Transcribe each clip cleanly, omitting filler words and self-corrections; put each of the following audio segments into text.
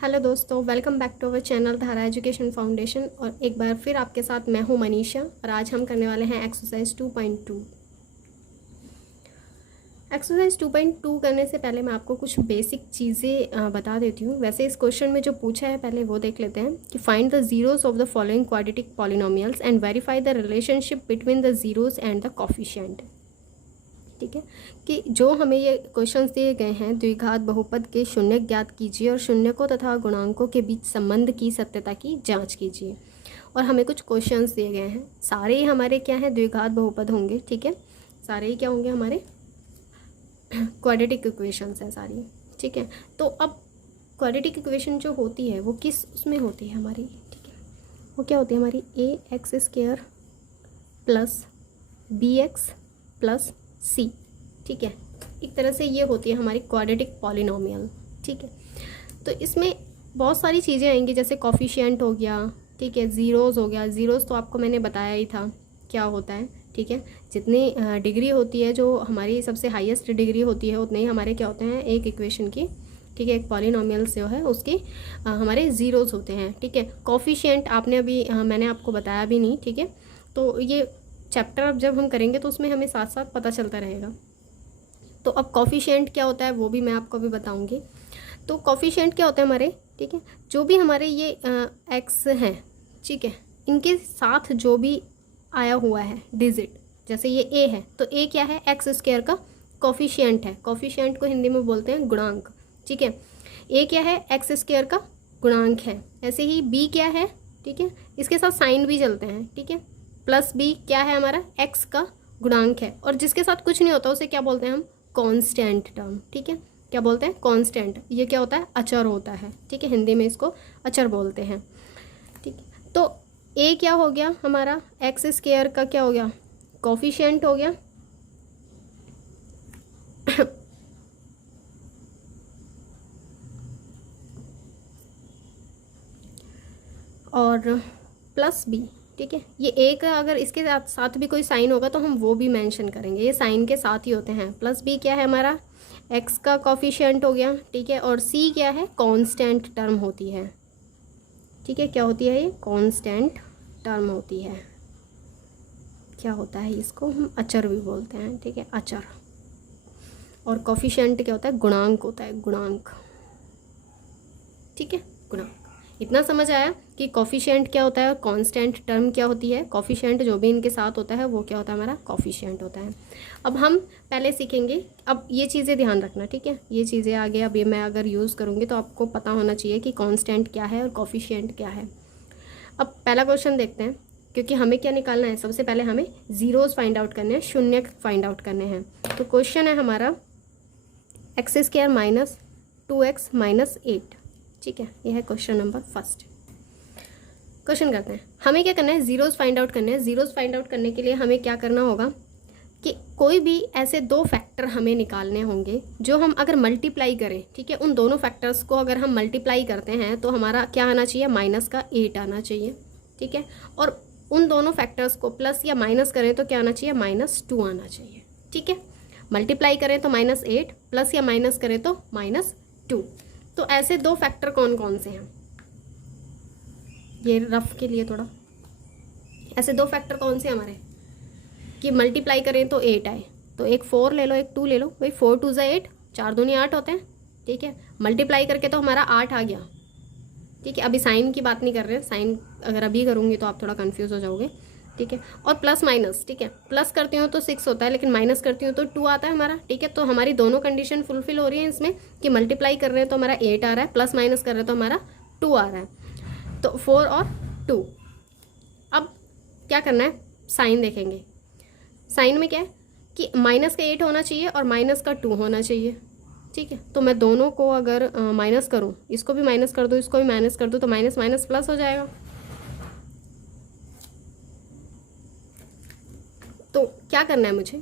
Hello दोस्तों, welcome back to our channel Dhara education foundation. और एक बार फिर आपके साथ मैं हूं मनीषा और आज हम करने वाले हैं एक्सरसाइज 2.2। एक्सरसाइज 2.2 करने से पहले मैं आपको कुछ बेसिक चीज़ें बता देती हूँ। वैसे इस क्वेश्चन में जो पूछा है पहले वो देख लेते हैं कि find the zeros of the following quadratic polynomials and verify the relationship between the zeros and the coefficient. ठीक है, कि जो हमें ये क्वेश्चंस दिए गए हैं, द्विघात बहुपद के शून्य ज्ञात कीजिए और शून्यकों तथा गुणांकों के बीच संबंध की सत्यता की जांच कीजिए। और हमें कुछ क्वेश्चंस दिए गए हैं, सारे ही हमारे क्या हैं, द्विघात बहुपद होंगे। ठीक है, सारे ही क्या होंगे, हमारे क्वाड्रेटिक इक्वेशंस हैं सारी। ठीक है, तो अब क्वाड्रेटिक इक्वेशन जो होती है वो किस उसमें होती है हमारी, ठीक है, वो क्या होती है हमारी ax² प्लस bx प्लस सी। ठीक है, एक तरह से ये होती है हमारी क्वाड्रेटिक पॉलिनोमियल। ठीक है, तो इसमें बहुत सारी चीज़ें आएंगी, जैसे कॉफिशिएंट हो गया, ठीक है, ज़ीरोज़ हो गया। ज़ीरोज़ तो आपको मैंने बताया ही था क्या होता है। ठीक है, जितनी डिग्री होती है, जो हमारी सबसे हाईएस्ट डिग्री होती है, उतने ही हमारे क्या होते हैं एक इक्वेशन की। ठीक है, एक पॉलिनोमियल जो है उसकी हमारे ज़ीरोज़ होते हैं। ठीक है, कॉफिशिएंट आपने अभी मैंने आपको बताया भी नहीं। ठीक है, तो ये चैप्टर अब जब हम करेंगे तो उसमें हमें साथ साथ पता चलता रहेगा। तो अब कॉफिशिएंट क्या होता है वो भी मैं आपको अभी बताऊंगी। तो कॉफिशिएंट क्या होता है हमारे, ठीक है, जो भी हमारे ये एक्स हैं, ठीक है, इनके साथ जो भी आया हुआ है डिजिट, जैसे ये ए है तो ए क्या है, x² का कॉफिशिएंट है। कॉफिशिएंट को हिंदी में बोलते हैं गुणांक। ठीक है, ए क्या है, x² का गुणांक है। ऐसे ही बी क्या है, ठीक है, इसके साथ साइन भी चलते हैं। ठीक है, प्लस बी क्या है हमारा, x का गुणांक है। और जिसके साथ कुछ नहीं होता उसे क्या बोलते हैं हम, कांस्टेंट टर्म। ठीक है, क्या बोलते हैं, कांस्टेंट। ये क्या होता है, अचर होता है। ठीक है, हिंदी में इसको अचर बोलते हैं। ठीक है, तो ए क्या हो गया हमारा, x² का क्या हो गया, कॉफिशिएंट हो गया। और प्लस बी। ठीक है, ये एक अगर इसके साथ भी कोई साइन होगा तो हम वो भी मेंशन करेंगे, ये साइन के साथ ही होते हैं। प्लस बी क्या है हमारा, एक्स का कॉफिशिएंट हो गया। ठीक है, और सी क्या है, कांस्टेंट टर्म होती है। ठीक है, क्या होती है, ये कांस्टेंट टर्म होती है। क्या होता है, इसको हम अचर भी बोलते हैं। ठीक है, अचर। और कॉफिशिएंट क्या होता है, गुणांक होता है, गुणांक। ठीक है, गुणांक। इतना समझ आया कि कॉफिशिएंट क्या होता है और कांस्टेंट टर्म क्या होती है। कॉफिशिएंट जो भी इनके साथ होता है वो क्या होता है, हमारा कॉफिशिएंट होता है। अब हम पहले सीखेंगे, अब ये चीज़ें ध्यान रखना। ठीक है, ये चीज़ें आगे अब ये मैं अगर यूज़ करूँगी तो आपको पता होना चाहिए कि कांस्टेंट क्या है और कॉफिशिएंट क्या है। अब पहला क्वेश्चन देखते हैं, क्योंकि हमें क्या निकालना है, सबसे पहले हमें ज़ीरोज़ फाइंड आउट करने हैं, शून्य फाइंड आउट करने हैं। तो क्वेश्चन है हमारा x² माइनस 2x माइनस 8। ठीक है, यह है क्वेश्चन नंबर फर्स्ट। क्वेश्चन करते हैं, हमें क्या करना है, ज़ीरोज़ फाइंड आउट करने हैं। ज़ीरोज़ फाइंड आउट करने के लिए हमें क्या करना होगा कि कोई भी ऐसे दो फैक्टर हमें निकालने होंगे जो हम अगर मल्टीप्लाई करें, ठीक है, उन दोनों फैक्टर्स को अगर हम मल्टीप्लाई करते हैं तो हमारा क्या आना चाहिए, -8 आना चाहिए। ठीक है, और उन दोनों फैक्टर्स को प्लस या माइनस करें तो क्या आना चाहिए, -2 आना चाहिए। ठीक है, मल्टीप्लाई करें तो -8, प्लस या माइनस करें तो -2। तो ऐसे दो फैक्टर कौन कौन से हैं, ये रफ के लिए थोड़ा, ऐसे दो फैक्टर कौन से हमारे कि मल्टीप्लाई करें तो 8 आए। तो एक 4 ले लो, एक 2 ले लो भाई, 4 2 8, 4 दूनी 8 होते हैं। ठीक है, मल्टीप्लाई करके तो हमारा 8 आ गया। ठीक है, अभी साइन की बात नहीं कर रहे हैं, साइन अगर अभी करूँगी तो आप थोड़ा कंफ्यूज हो जाओगे। ठीक है, और प्लस माइनस, ठीक है, प्लस करती हूँ तो 6 होता है, लेकिन माइनस करती हूँ तो 2 आता है हमारा। ठीक है, तो हमारी दोनों कंडीशन फुलफिल हो रही है इसमें कि मल्टीप्लाई कर रहे हैं तो हमारा 8 आ रहा है, प्लस माइनस कर रहे हैं तो हमारा 2 आ रहा है। तो 4 और 2। अब क्या करना है, साइन देखेंगे। साइन में क्या है कि माइनस का 8 होना चाहिए और माइनस का 2 होना चाहिए। ठीक है, तो मैं दोनों को अगर माइनस करूँ, इसको भी माइनस कर दूँ, इसको भी माइनस कर दूँ, तो माइनस माइनस प्लस हो जाएगा। तो क्या करना है मुझे,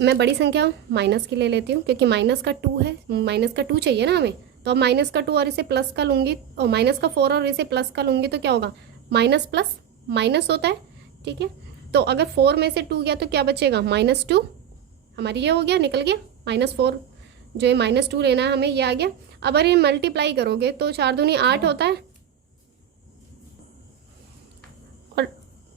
मैं बड़ी संख्या माइनस की ले लेती हूँ क्योंकि माइनस का 2 है, माइनस का 2 चाहिए ना हमें। तो अब माइनस का 2 और इसे प्लस का लूँगी, और माइनस का 4 और इसे प्लस का लूँगी तो क्या होगा, माइनस प्लस माइनस होता है। ठीक है, तो अगर 4 में से 2 गया तो क्या बचेगा, -2। हमारी ये हो गया, निकल गया, -4 जो ये -2 लेना है हमें, ये आ गया। अब अगर ये मल्टीप्लाई करोगे तो 4 दूनी 8 होता है और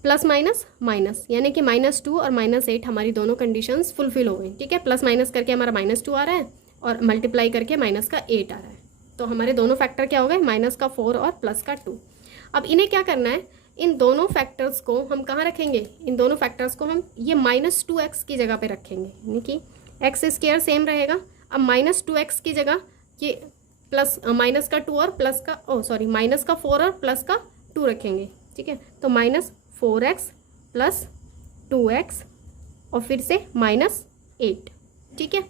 प्लस माइनस माइनस, यानी कि -2 और -8 हमारी दोनों कंडीशंस फुलफिल हो गई। ठीक है, प्लस माइनस करके हमारा -2 आ रहा है और मल्टीप्लाई करके -8 आ रहा है। तो हमारे दोनों फैक्टर क्या हो गए, -4 और +2। अब इन्हें क्या करना है, इन दोनों फैक्टर्स को हम कहाँ रखेंगे, इन दोनों फैक्टर्स को हम ये -2x की जगह पे रखेंगे, यानी कि x² सेम रहेगा। अब -2x की जगह ये प्लस -2 और -4 और +2 रखेंगे। ठीक है, तो -4x + 2x और फिर से -8। ठीक है,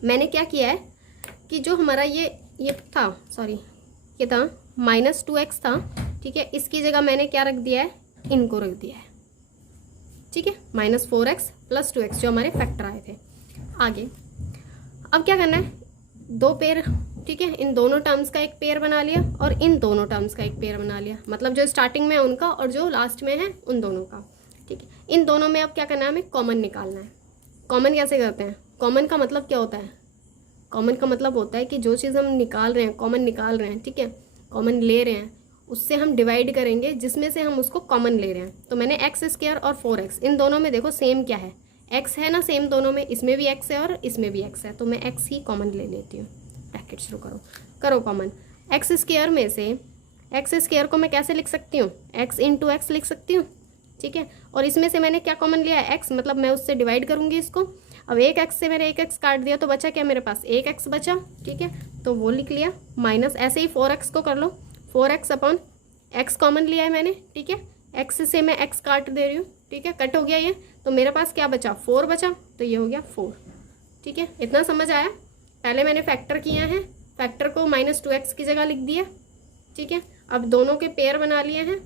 मैंने क्या किया है कि जो हमारा ये था, ये था -2x था। ठीक है, इसकी जगह मैंने क्या रख दिया है, इनको रख दिया है। ठीक है, -4x + 2x जो हमारे फैक्टर आए थे। आगे अब क्या करना है, 2 पेयर। ठीक है, इन दोनों टर्म्स का एक पेयर बना लिया और इन दोनों टर्म्स का एक पेयर बना लिया, मतलब जो स्टार्टिंग में है उनका और जो लास्ट में है उन दोनों का। ठीक है, इन दोनों में अब क्या करना है, हमें कॉमन निकालना है। कॉमन कैसे करते हैं, कॉमन का मतलब क्या होता है, कॉमन का मतलब होता है कि जो चीज़ हम निकाल रहे हैं, कॉमन निकाल रहे हैं, ठीक है, कॉमन ले रहे हैं, उससे हम डिवाइड करेंगे जिसमें से हम उसको कॉमन ले रहे हैं। तो मैंने x² और 4x, इन दोनों में देखो सेम क्या है, x है ना सेम दोनों में, इसमें भी x है और इसमें भी x है, तो मैं x ही कॉमन ले लेती हूँ। ब्रैकेट शुरू करो कॉमन। x² में से x² को मैं कैसे लिख सकती हूँ, x × x लिख सकती हूँ। ठीक है, और इसमें से मैंने क्या कॉमन लिया है, x, मतलब मैं उससे डिवाइड करूँगी इसको। अब एक x से मैंने एक x काट दिया तो बचा क्या मेरे पास, एक x बचा। ठीक है, तो वो लिख लिया माइनस। ऐसे ही 4x को कर लो, 4x / x कॉमन लिया है मैंने। ठीक है, x से मैं x काट दे रही हूँ। ठीक है, कट हो गया ये, तो मेरे पास क्या बचा, 4 बचा, तो ये हो गया 4। ठीक है, इतना समझ आया। पहले मैंने फैक्टर किया है, फैक्टर को -2x की जगह लिख दिया। ठीक है, अब दोनों के पेयर बना लिए हैं,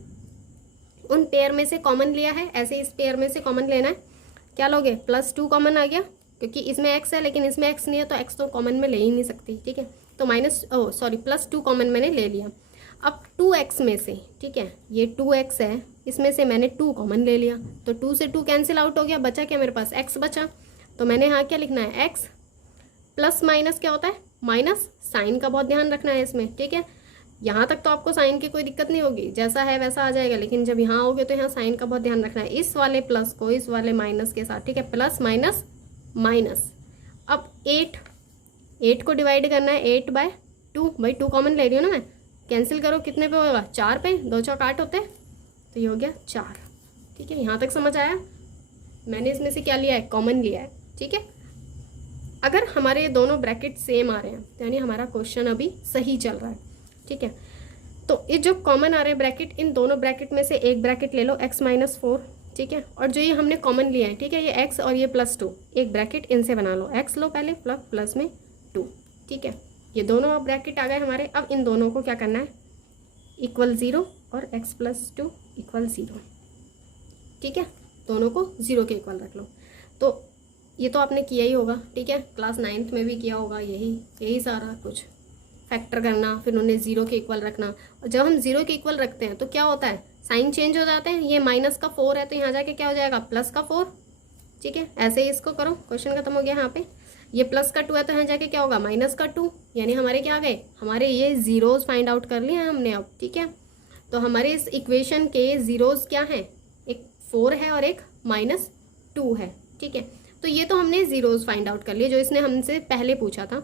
उन पेयर में से कॉमन लिया है, ऐसे इस पेयर में से कॉमन लेना है। क्या लोगे, +2 कॉमन आ गया, क्योंकि इसमें x है लेकिन इसमें x नहीं है, तो x तो कॉमन में ले ही नहीं सकती। ठीक है, तो +2 कॉमन मैंने ले लिया। अब 2x में से, ठीक है, ये 2x है, इसमें से मैंने 2 कॉमन ले लिया, तो 2 से 2 कैंसिल आउट हो गया, बचा क्या मेरे पास, x बचा। तो मैंने यहाँ क्या लिखना है, x प्लस माइनस क्या होता है, माइनस। साइन का बहुत ध्यान रखना है इसमें। ठीक है, यहाँ तक तो आपको साइन की कोई दिक्कत नहीं होगी, जैसा है वैसा आ जाएगा, लेकिन जब यहाँ आओगे तो यहाँ साइन का बहुत ध्यान रखना है। इस वाले प्लस को इस वाले माइनस के साथ, ठीक है, प्लस माइनस माइनस। अब 8 को डिवाइड करना है 8/2, भाई 2 कॉमन ले रही हूँ ना मैं, कैंसिल करो, कितने पे होगा, 4 पे, 2 चौक 8 होते हैं, तो ये हो गया 4। ठीक है, यहाँ तक समझ आया। मैंने इसमें से क्या लिया है, कॉमन लिया है। ठीक है, अगर हमारे दोनों ब्रैकेट सेम आ रहे हैं तो यानी हमारा क्वेश्चन अभी सही चल रहा है। ठीक है, तो ये जो कॉमन आ रहे हैं ब्रैकेट, इन दोनों ब्रैकेट में से एक ब्रैकेट ले लो x - 4। ठीक है, और जो ये हमने कॉमन लिया है, ठीक है, ये x और ये +2, एक ब्रैकेट इनसे बना लो, x लो पहले, प्लस में 2। ठीक है, ये दोनों ब्रैकेट आ गए हमारे। अब इन दोनों को क्या करना है, = 0 और x + 2 = 0। ठीक है, दोनों को 0 के इक्वल रख लो। तो ये तो आपने किया ही होगा। ठीक है, क्लास 9th में भी किया होगा, यही सारा कुछ फैक्टर करना, फिर उन्हें 0 के इक्वल रखना। और जब हम 0 के इक्वल रखते हैं तो क्या होता है, साइन चेंज हो जाते हैं। ये -4 है तो यहाँ जाके क्या हो जाएगा, +4। ठीक है, ऐसे ही इसको करो, क्वेश्चन खत्म हो गया। यहाँ पे ये +2 है तो यहाँ जाके क्या होगा, -2, यानी हमारे क्या आ गए, हमारे ये ज़ीरोज़ फाइंड आउट कर लिए हैं हमने अब। ठीक है, तो हमारे इस इक्वेशन के ज़ीरोज़ क्या हैं, एक 4 है और एक -2 है। ठीक है, तो ये तो हमने ज़ीरोज़ फाइंड आउट कर लिए, जो इसने हमसे पहले पूछा था,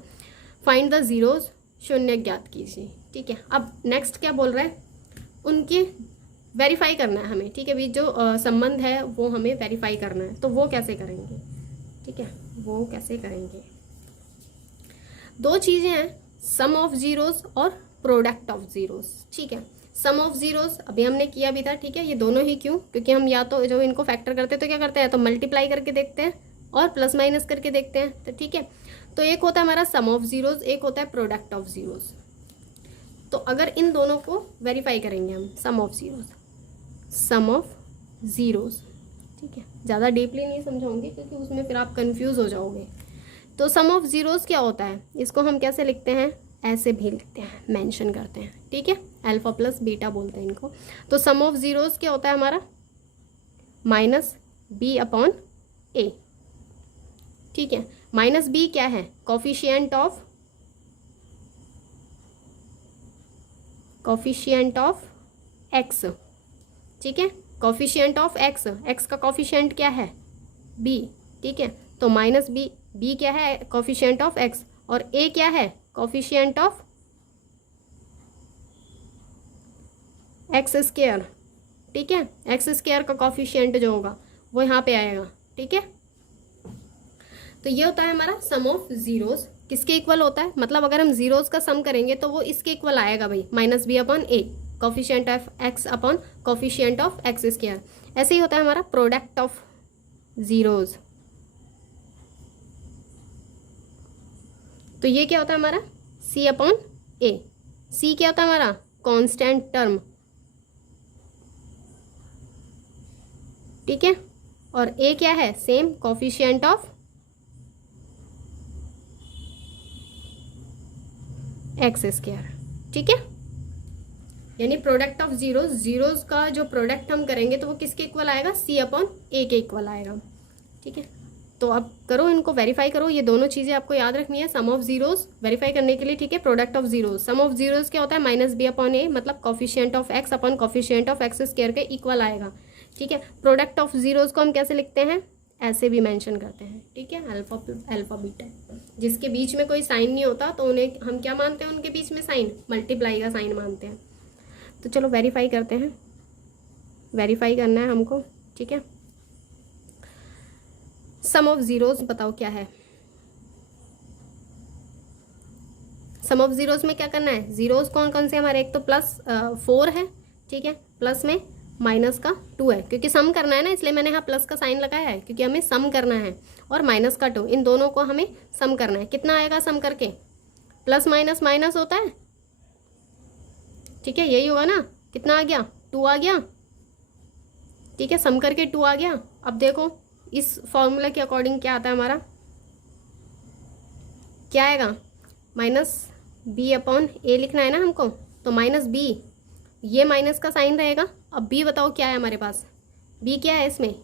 फाइंड द ज़ीरोज़, शून्य ज्ञात कीजिए। ठीक है, अब नेक्स्ट क्या बोल रहा है, उनके वेरीफाई करना है हमें। ठीक है, भी जो संबंध है वो हमें वेरीफाई करना है, तो वो कैसे करेंगे। ठीक है, वो कैसे करेंगे, 2 चीज़ें हैं, सम ऑफ ज़ीरोज़ और प्रोडक्ट ऑफ ज़ीरोज़। ठीक है, सम ऑफ ज़ीरोज़ अभी हमने किया भी था। ठीक है, ये दोनों ही क्यों, क्योंकि हम या तो जो इनको फैक्टर करते हैं तो क्या करते हैं, तो मल्टीप्लाई करके देखते हैं और प्लस माइनस करके देखते हैं। तो ठीक है, तो एक होता है हमारा सम ऑफ ज़ीरोज़, एक होता है प्रोडक्ट ऑफ ज़ीरोज़। तो अगर इन दोनों को वेरीफाई करेंगे हम, सम ऑफ ज़ीरोज़। ठीक है, ज़्यादा डीपली नहीं समझाऊंगी क्योंकि उसमें फिर आप कंफ्यूज हो जाओगे। तो सम ऑफ ज़ीरोज़ क्या होता है, इसको हम कैसे लिखते हैं, ऐसे भी लिखते हैं, मेंशन करते हैं। ठीक है, अल्फ़ा प्लस बीटा बोलते हैं इनको। तो सम ऑफ ज़ीरोज़ क्या होता है हमारा, -b/a। ठीक है, माइनस बी क्या है, कोफिशिएंट ऑफ एक्स, ठीक है, कोफिशिएंट ऑफ एक्स, एक्स का कोफिशिएंट क्या है, बी, ठीक है। तो माइनस बी, बी क्या है, कोफिशिएंट ऑफ एक्स, और ए क्या है, कोफिशिएंट ऑफ एक्स स्क्वायर, ठीक है। एक्स स्क्वायर का कोफिशिएंट जो होगा वो यहाँ पे आएगा, ठीक है। तो ये होता है हमारा सम ऑफ जीरोस, किसके इक्वल होता है, मतलब अगर हम जीरोस का सम करेंगे तो वो इसके इक्वल आएगा भाई, minus B upon A, coefficient of X upon coefficient of X square. ऐसे ही होता है हमारा प्रोडक्ट ऑफ जीरोस। तो ये क्या होता है हमारा सी अपॉन ए, सी क्या होता है हमारा कांस्टेंट टर्म, ठीक है, और ए क्या है, same coefficient of X square, ठीक है। यानी प्रोडक्ट ऑफ जीरोस, जीरोस का जो प्रोडक्ट हम करेंगे तो वो किसके इक्वल आएगा, सी अपॉन ए के इक्वल आएगा, ठीक है। तो अब करो, इनको वेरीफाई करो, ये दोनों चीज़ें आपको याद रखनी है सम ऑफ जीरोस वेरीफाई करने के लिए, ठीक है। Product of zeros, sum of zeros क्या होता है, माइनस बी अपॉन ए, मतलब coefficient of X upon coefficient of X square के इक्वल आएगा, ठीक है। प्रोडक्ट ऑफ जीरोस को हम कैसे लिखते हैं, ऐसे भी मेंशन करते हैं, ठीक है, अल्फा बीटा, जिसके बीच में कोई साइन नहीं होता तो उन्हें हम क्या मानते हैं, उनके बीच में साइन, मल्टीप्लाई का साइन मानते हैं। तो चलो वेरीफाई करते हैं, वेरीफाई करना है हमको, ठीक है। सम ऑफ जीरोस बताओ क्या है, सम ऑफ जीरोस में क्या करना है, जीरोस कौन कौन से हमारे, एक तो प्लस 4 है, ठीक है, प्लस में माइनस का 2 है, क्योंकि सम करना है ना, इसलिए मैंने यहाँ प्लस का साइन लगाया है, क्योंकि हमें सम करना है, और माइनस का 2, इन दोनों को हमें सम करना है। कितना आएगा सम करके, प्लस माइनस माइनस होता है, ठीक है, यही होगा ना, कितना आ गया, 2 आ गया, ठीक है, सम करके 2 आ गया। अब देखो इस फॉर्मूला के अकॉर्डिंग क्या आता है हमारा, क्या आएगा, माइनस बी अपॉन ए लिखना है ना हमको, तो माइनस बी, ये माइनस का साइन रहेगा। अब बी बताओ क्या है हमारे पास, बी क्या है इसमें,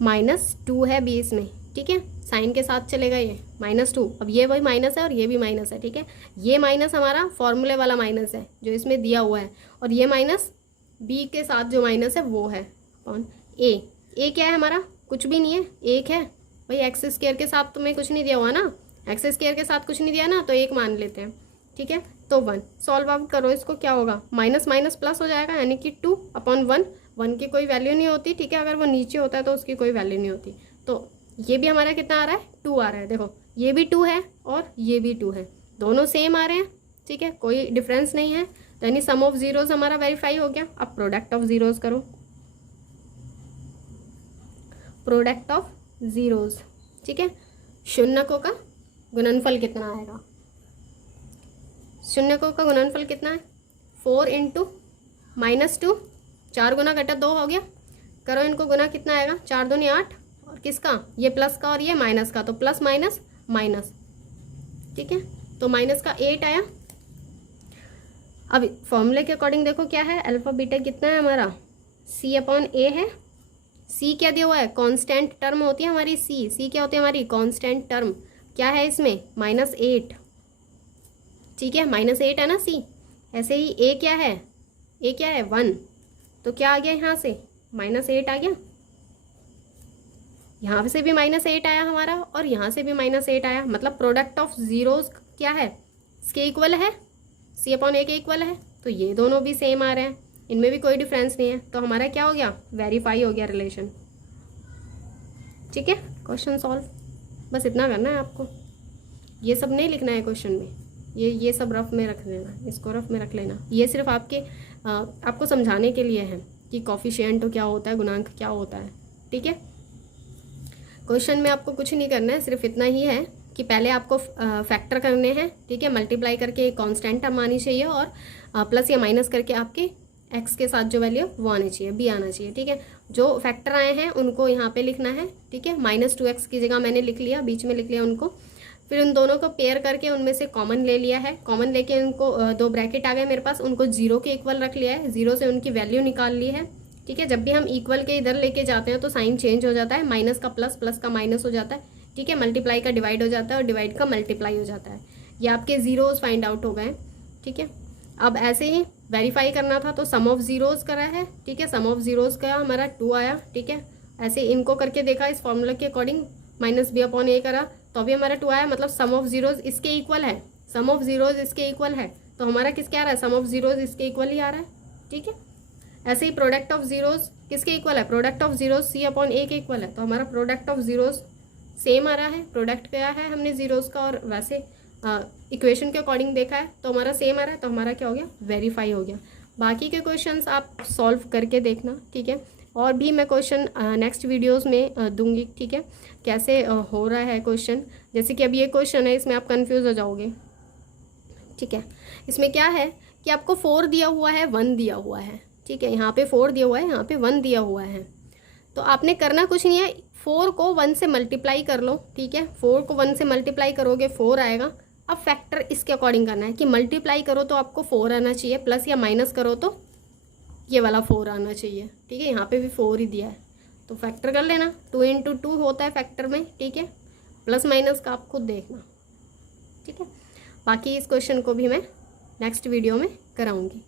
-2 है बी इसमें, ठीक है, साइन के साथ चलेगा ये -2। अब ये वही माइनस है और ये भी माइनस है, ठीक है, ये माइनस हमारा फॉर्मूले वाला माइनस है जो इसमें दिया हुआ है, और ये माइनस बी के साथ जो माइनस है वो है अपॉन ए। ए क्या है हमारा, कुछ भी नहीं है, 1 है भाई, एक्स स्क्वायर के साथ तुम्हें कुछ नहीं दिया हुआ ना, एक्स स्क्वायर के साथ कुछ नहीं दिया ना, तो 1 मान लेते हैं, ठीक है। तो 1 सॉल्व आउट करो इसको, क्या होगा, माइनस माइनस प्लस हो जाएगा, यानी कि 2 अपॉन 1, 1 की कोई वैल्यू नहीं होती, ठीक है, अगर वो नीचे होता है तो उसकी कोई वैल्यू नहीं होती। तो ये भी हमारा कितना आ रहा है, 2 आ रहा है, देखो ये भी 2 है और ये भी 2 है, दोनों सेम आ रहे हैं, ठीक है, कोई डिफरेंस नहीं है। तो यानी सम ऑफ जीरोस हमारा वेरीफाई हो गया। अब प्रोडक्ट ऑफ जीरोस करो, प्रोडक्ट ऑफ जीरोस, ठीक है, शून्यकों का गुणनफल कितना आएगा, शून्यकों का गुणनफल कितना है, 4 इंटू -2, 4 गुना घटा 2 हो गया, करो इनको गुना, कितना आएगा, 4 दूनी 8, और किसका, ये प्लस का और ये माइनस का, तो प्लस माइनस माइनस, ठीक है, तो माइनस का 8 आया। अब फॉर्मूले के अकॉर्डिंग देखो क्या है, अल्फा बीटा कितना है हमारा, सी अपॉन ए है, सी क्या दिया हुआ है, कांस्टेंट टर्म होती है हमारी, सी क्या होती है हमारी कांस्टेंट टर्म, क्या है इसमें -8, ठीक है, -8 है ना सी। ऐसे ही ए क्या है, ए क्या है 1, तो क्या आ गया यहाँ से -8 आ गया, यहाँ से भी -8 आया हमारा, और यहाँ से भी -8 आया, मतलब प्रोडक्ट ऑफ जीरोस क्या है, इसके इक्वल है, सी अपॉन ए के इक्वल है, तो ये दोनों भी सेम आ रहे हैं, इनमें भी कोई डिफरेंस नहीं है, तो हमारा क्या हो गया, वेरीफाई हो गया रिलेशन, ठीक है। क्वेश्चन सॉल्व, बस इतना करना है आपको, ये सब नहीं लिखना है क्वेश्चन में, ये सब रफ में रख लेना, इसको रफ में रख लेना, ये सिर्फ आपको समझाने के लिए है कि कोफिशिएंट क्या होता है, गुणांक क्या होता है, ठीक है। क्वेश्चन में आपको कुछ नहीं करना है, सिर्फ इतना ही है कि पहले आपको फैक्टर करने हैं, ठीक है, मल्टीप्लाई करके कांस्टेंट टर्म आनी चाहिए, और प्लस या माइनस करके आपके एक्स के साथ जो वैल्यू वो आनी चाहिए, बी आना चाहिए, ठीक है। जो फैक्टर आए हैं उनको यहाँ पे लिखना है, ठीक है, -2x की जगह मैंने लिख लिया, बीच में लिख लिया उनको, फिर उन दोनों को पेयर करके उनमें से कॉमन ले लिया है, कॉमन लेके उनको 2 ब्रैकेट आ गए मेरे पास, उनको 0 के इक्वल रख लिया है, 0 से उनकी वैल्यू निकाल ली है, ठीक है। जब भी हम इक्वल के इधर लेके जाते हैं तो साइन चेंज हो जाता है, माइनस का प्लस, प्लस का माइनस हो जाता है, ठीक है, मल्टीप्लाई का डिवाइड हो जाता है और डिवाइड का मल्टीप्लाई हो जाता है। ये आपके ज़ीरोज़ फाइंड आउट हो गए, ठीक है। अब ऐसे ही वेरीफाई करना था तो सम ऑफ ज़ीरोज़ करा है, ठीक है, सम ऑफ ज़ीरोज़ का हमारा 2 आया, ठीक है। ऐसे इनको करके देखा इस फॉर्मूला के अकॉर्डिंग, -b/a करा तो अभी हमारा 2 आया, मतलब सम ऑफ ज़ीरोज़ इसके इक्वल है, सम ऑफ ज़ीरोज़ इसके इक्वल है, तो हमारा किसके आ रहा है, सम ऑफ ज़ीरोज़ इसके इक्वल ही आ रहा है, ठीक है। ऐसे ही प्रोडक्ट ऑफ ज़ीरोज़ किसके इक्वल है, प्रोडक्ट ऑफ ज़ीरोज़ c/a के इक्वल है, तो हमारा प्रोडक्ट ऑफ ज़ीरोज़ सेम आ रहा है, प्रोडक्ट क्या है हमने ज़ीरोज़ का और वैसे इक्वेशन के अकॉर्डिंग देखा है तो हमारा सेम आ रहा है, तो हमारा क्या हो गया, वेरीफाई हो गया। बाकी के क्वेश्चंस आप सॉल्व करके देखना, ठीक है। और भी मैं क्वेश्चन नेक्स्ट वीडियोस में दूंगी, ठीक है, कैसे हो रहा है क्वेश्चन। जैसे कि अब ये क्वेश्चन है, इसमें आप कंफ्यूज हो जाओगे, ठीक है। इसमें क्या है कि आपको 4 दिया हुआ है, 1 दिया हुआ है, ठीक है, यहाँ पे 4 दिया हुआ है, यहाँ पे 1 दिया हुआ है, तो आपने करना कुछ नहीं है, 4 को 1 से मल्टीप्लाई कर लो, ठीक है, 4 को 1 से मल्टीप्लाई करोगे 4 आएगा। अब फैक्टर इसके अकॉर्डिंग करना है कि मल्टीप्लाई करो तो आपको 4 आना चाहिए, प्लस या माइनस करो तो ये वाला 4 आना चाहिए, ठीक है। यहाँ पे भी 4 ही दिया है तो फैक्टर कर लेना, 2 × 2 होता है फैक्टर में, ठीक है, प्लस माइनस का आप खुद देखना, ठीक है। बाकी इस क्वेश्चन को भी मैं नेक्स्ट वीडियो में कराऊंगी,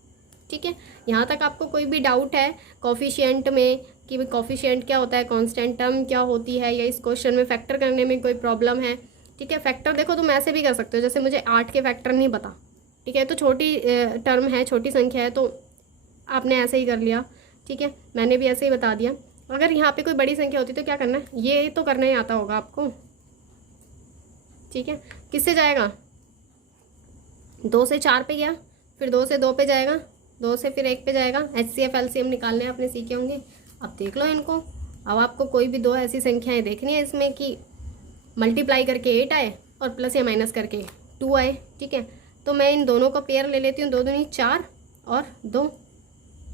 ठीक है। यहाँ तक आपको कोई भी डाउट है कॉफिशिएंट में कि कॉफिशिएंट क्या होता है, कांस्टेंट टर्म क्या होती है, या इस क्वेश्चन में फैक्टर करने में कोई प्रॉब्लम है, ठीक है। फैक्टर देखो तुम ऐसे भी कर सकते हो, जैसे मुझे 8 के फैक्टर नहीं पता, ठीक है, तो छोटी टर्म है, छोटी संख्या है, तो आपने ऐसे ही कर लिया, ठीक है, मैंने भी ऐसे ही बता दिया। अगर यहाँ पे कोई बड़ी संख्या होती तो क्या करना है, ये तो करना ही आता होगा आपको, ठीक है। किससे जाएगा, 2 से 4 पे गया, फिर 2 से 2 पे जाएगा, 2 से फिर 1 पे जाएगा, HCF LCM निकालने आपने सीखे होंगे, अब देख लो इनको। अब आपको कोई भी 2 ऐसी संख्याएं देखनी है इसमें कि मल्टीप्लाई करके 8 आए और प्लस या माइनस करके 2 आए, ठीक है, तो मैं इन दोनों का पेयर ले लेती हूँ, 2 दूनी 4 और 2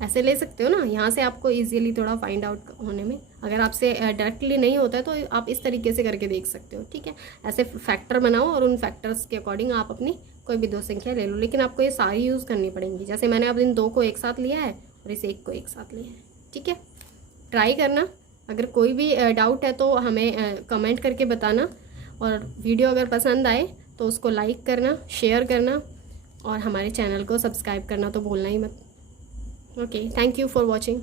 ऐसे ले सकते हो ना। यहाँ से आपको इजीली थोड़ा फाइंड आउट होने में, अगर आपसे डायरेक्टली नहीं होता है तो आप इस तरीके से करके देख सकते हो, ठीक है। ऐसे फैक्टर बनाओ और उन फैक्टर्स के अकॉर्डिंग आप अपनी कोई भी 2 संख्या ले लो, लेकिन आपको ये सारी यूज़ करनी पड़ेंगी। जैसे मैंने अब इन 2 को एक साथ लिया है और इस 1 को एक साथ लिया है, ठीक है। ट्राई करना, अगर कोई भी डाउट है तो हमें कमेंट करके बताना, और वीडियो अगर पसंद आए तो उसको लाइक करना, शेयर करना, और हमारे चैनल को सब्सक्राइब करना तो भूलना ही मत। Okay, thank you for watching.